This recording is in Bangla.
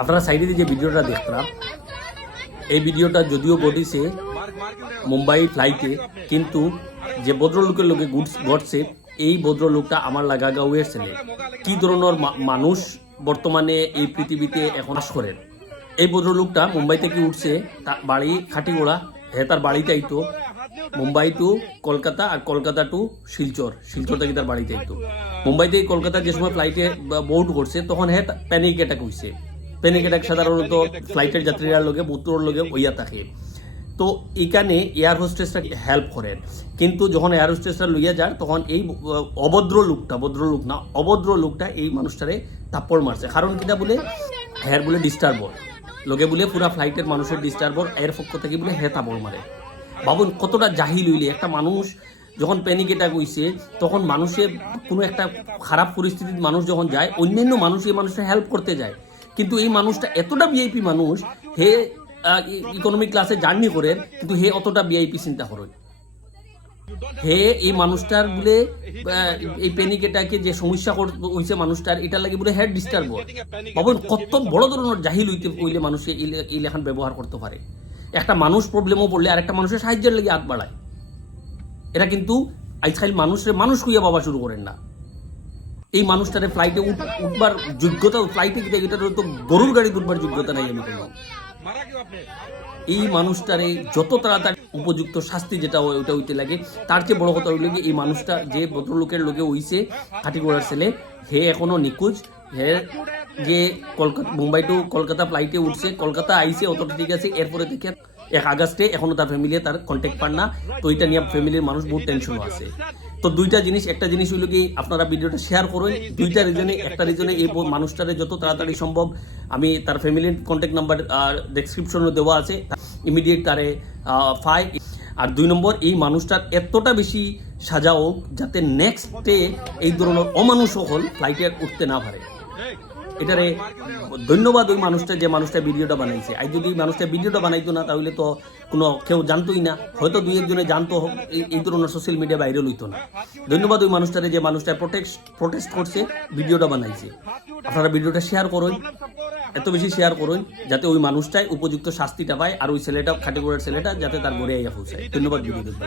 আপনারা সাইডে যে ভিডিওটা দেখলাম এই ভিডিওটা যদিও ঘটিছে মুম্বাই ফ্লাইটে, কিন্তু যে ভদ্রলোকের লোকে ঘটছে, এই ভদ্রলোকটা আমার লাগাগাঁওয়ের ছেলে। কি ধরনের মানুষ বর্তমানে এই পৃথিবীতে এখন বাস করেন? এই ভদ্রলোকটা মুম্বাই থেকে উঠছে, তার বাড়ি খাটিগোড়া হ্যাঁ তার বাড়িতে আইতো মুম্বাই টু কলকাতা আর কলকাতা টু শিলচর। শিলচর থেকে তার বাড়িতে আইতো মুম্বাই থেকে কলকাতা যে সময় ফ্লাইটে বোর্ড করছে, তখন হ্যাঁ প্যানিক অ্যাটাক হয়েছে প্যানিক অ্যাটাক সাধারণত ফ্লাইটের যাত্রীরা লোকে বুত্রর লোকে হইয়া থাকে। তো এখানে এয়ার হোস্টেসটা হেল্প করেন কিন্তু যখন এয়ার হোস্টেসটা লইয়া যায়, তখন এই অভদ্র লোকটা, ভদ্র লোক না, অভদ্র লোকটা এই মানুষটারে তাপ্পড় মারছে। কারণ কিটা বলে? হ্যার বলে ডিস্টার্ব লোকে বলে পুরা ফ্লাইটের মানুষের ডিস্টার্ব এর পক্ষ থেকে বলে হে তাপড় মারে। বাবুন, কতটা জাহিল হইলে? একটা মানুষ যখন প্যানিক অ্যাটাক হইছে, তখন মানুষের কোনো একটা খারাপ পরিস্থিতির মানুষ যখন যায়, অন্যান্য মানুষ এই মানুষটা হেল্প করতে যায়। কিন্তু এই মানুষটা এতটা ভিআইপি মানুষ, হে ইকোনমিক ক্লাসে জার্নি করেন কিন্তু হে অতটা ভিআইপি চিন্তা করেন হে এই মানুষটার বলে এই প্যানিক এটাকে যে সমস্যা কর- হইছে মানুষটার এটা লাগে বলে হেড ডিস্টার্ব বাবুন, কত বড় ধরনের জাহিল হইতে হইলে মানুষ এই- এই লেখান ব্যবহার করতে পারে? একটা মানুষ প্রবলেমও পড়লে আরেকটা মানুষের সাহায্যের লেগে হাত বাড়ায়। এরা কিন্তু আজকাল মানুষের মানুষ কুইয়া বাবা শুরু করেন না। এই মানুষটারে ফ্লাইটে উঠবার যোগ্যতা ফ্লাইটে গিয়ে এটা তো গরুর গাড়ি উঠবার যোগ্যতা নাই আমি কোনো। এই মানুষটারে যত তাড়াতাড়ি উপযুক্ত শাস্তি যেটা হয় ওটা হইতে লাগে, তার চেয়ে বড় কথা হইল এই মানুষটা যে ভদ্রলোকের লোকে হইছে কাটিগোড়ার ছেলে, হে এখনও নিখোঁজ, হে যে কলকাতা, মুম্বাই টু কলকাতা ফ্লাইটে উঠছে, কলকাতা আইসে অতটা ঠিক আছে, এরপরে দেখে এক আগস্টে এখনও তার ফ্যামিলি তার কন্ট্যাক্ট পান না, তো এটা নিয়ে ফ্যামিলির মানুষ বহুত টেনশনও আছে। তো দুইটা জিনিস, একটা জিনিস হইল কি, আপনারা ভিডিওটা শেয়ার করুন, দুইটা রিজনে একটা রিজনে এই মানুষটারে যত তাড়াতাড়ি সম্ভব আমি তার ফ্যামিলির কন্ট্যাক্ট নাম্বার আর ডেসক্রিপশনে দেওয়া আছে ইমিডিয়েট তারে পাই আর দুই নম্বর, এই মানুষটার এতটা বেশি সাজাও যাতে নেক্সট ডে এই ধরনের অমানুষ হল ফ্লাইটে উঠতে না পারে। এটারে ধন্যবাদ ওই মানুষটা যে মানুষটা ভিডিওটা বানাইছে। আর যদি মানুষটা ভিডিওটা বানাইতো না, তাহলে তো কোনো কেউ জানতোই না। হয়তো দুই একজনে জানতো এই- ধরনের সোশ্যাল মিডিয়া বাইরে লইতো না। ধন্যবাদ ওই মানুষটারে যে মানুষটা প্রোটেক্ট প্রোটেস্ট করছে, ভিডিওটা বানাইছে। আপনারা ভিডিওটা শেয়ার করুন, এত বেশি শেয়ার করুন, যাতে ওই মানুষটাই উপযুক্ত শাস্তিটা পায় আর ওই ছেলেটা, খাটেগড়ের ছেলেটা, যাতে তার ঘরে আইয়া পৌঁছায়। ধন্যবাদ ভিডিও দেখবেন